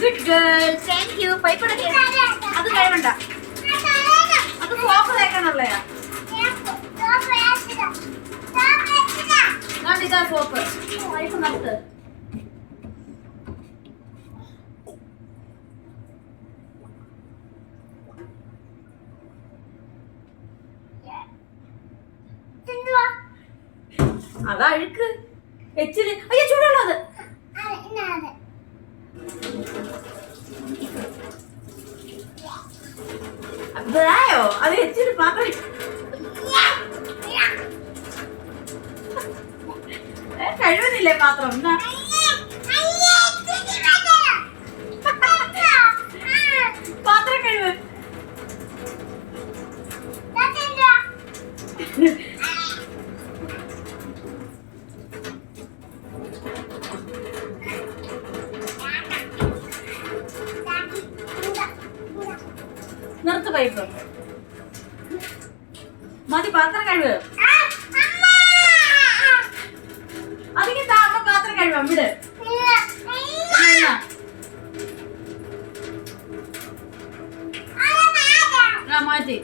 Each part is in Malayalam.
Good girl. Thank you. പൈപ്പടക്കെ അത് കഴിവണ്ട. അത് സോപ്പ് തേക്കാനുള്ളയാ. ഇതാ സോപ്പ്. പൈപ്പ് നടത്ത്. അതാ അഴുക്ക്. എച്ചില് അയ്യോ ചൂടുള്ളൂ അത്. അതായോ അത് എച്ചില് പാത്രം കഴിവുന്നില്ലേ പാത്രം? എന്നാ പാത്രം കഴിവ്. നിർത്ത് പൈപ്പ്. മതി പാത്രം കഴിവ്. അതിന് താമ പാത്രം കഴിവാം വിട്. മാറ്റി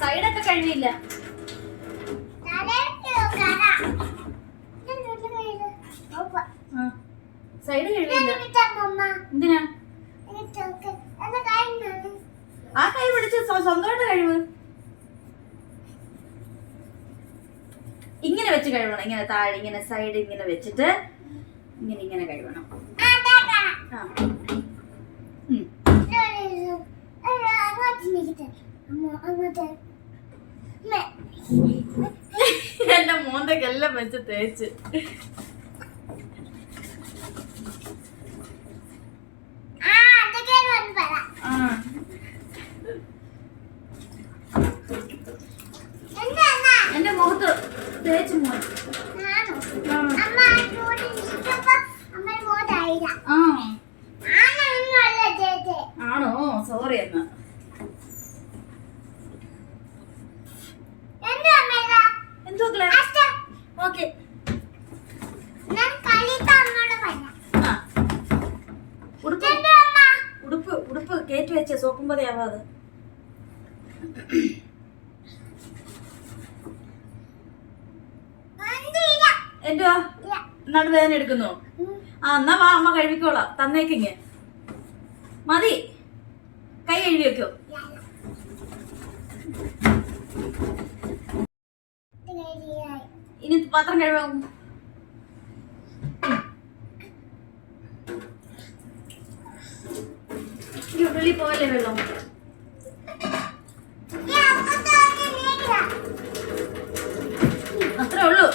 സൈഡൊക്കെ കഴിവില്ല. സൈഡ് കഴിവില്ല. എന്തിനാ ആ കൈ പിടിച്ച് സ്വന്തമായിട്ട് കഴിവ്. ഇങ്ങനെ വെച്ച് കഴിവണം. ഇങ്ങനെ താഴെ ഇങ്ങനെ സൈഡ് ഇങ്ങനെ വെച്ചിട്ട് ഇങ്ങനെ ഇങ്ങനെ കഴിവണം. എന്റെ മോന്തക്കെല്ലാം വെച്ച് തേച്ച് എന്റെ മുഖത്ത് തേച്ച് മോൻ. ആണോ? സോറി എന്നാ. എന്തോ ഓക്കെ ഉടുപ്പ് ഉടുപ്പ് കയറ്റി വെച്ച സോപ്പും പതയാവാതെ. എന്തുവാ നടുവേദന എടുക്കുന്നു? എന്നാ വാ അമ്മ കഴിവിക്കോളാം. തന്നേക്കിങ്ങ് മതി. കൈ കഴുകി വെക്കോ. ഇനി പാത്രം കഴുകാം. ഉള്ളിൽ പോവല്ലേ വെള്ളം. അത്രേ ഉള്ളൂ.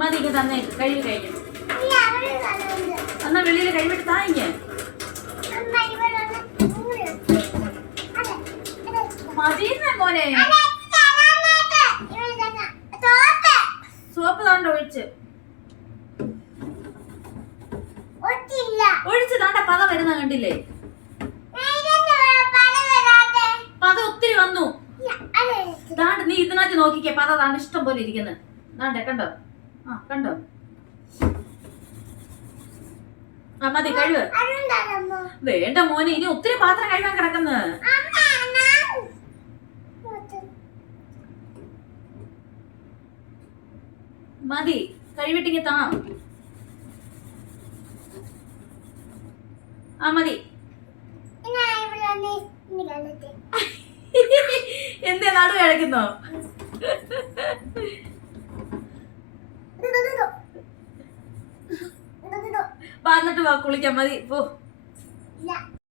മതിക്ക് തന്നെ കഴുകി കഴിഞ്ഞു. എന്നാ വെളിയിൽ കഴിവിട്ട് താങ്ങിയ മതിയെന്ന മോനെ. സോപ്പ് താണ്ട ഒഴിച്ച് താണ്ട പത വരുന്ന കണ്ടില്ലേ? പത ഒത്തിരി വന്നു. താണ്ട് നീ ഇതിനകത്ത് നോക്കിക്കേ. പത താണ്ട് ഇഷ്ടം പോലെ ഇരിക്കുന്നത്. താണ്ടേ കണ്ടോ? കണ്ടോ? മതി കഴിവ്. വേണ്ട മോനെ, ഇനി ഒത്തിരി പാത്രം കഴിവാൻ കിടക്കുന്നു. മതി കഴിവിട്ടിങ്ങി താ. മതി. എന്തേ നടു കിടക്കുന്നോ? എന്നിട്ട് വാ കുളിക്കാൻ. മതി പോ.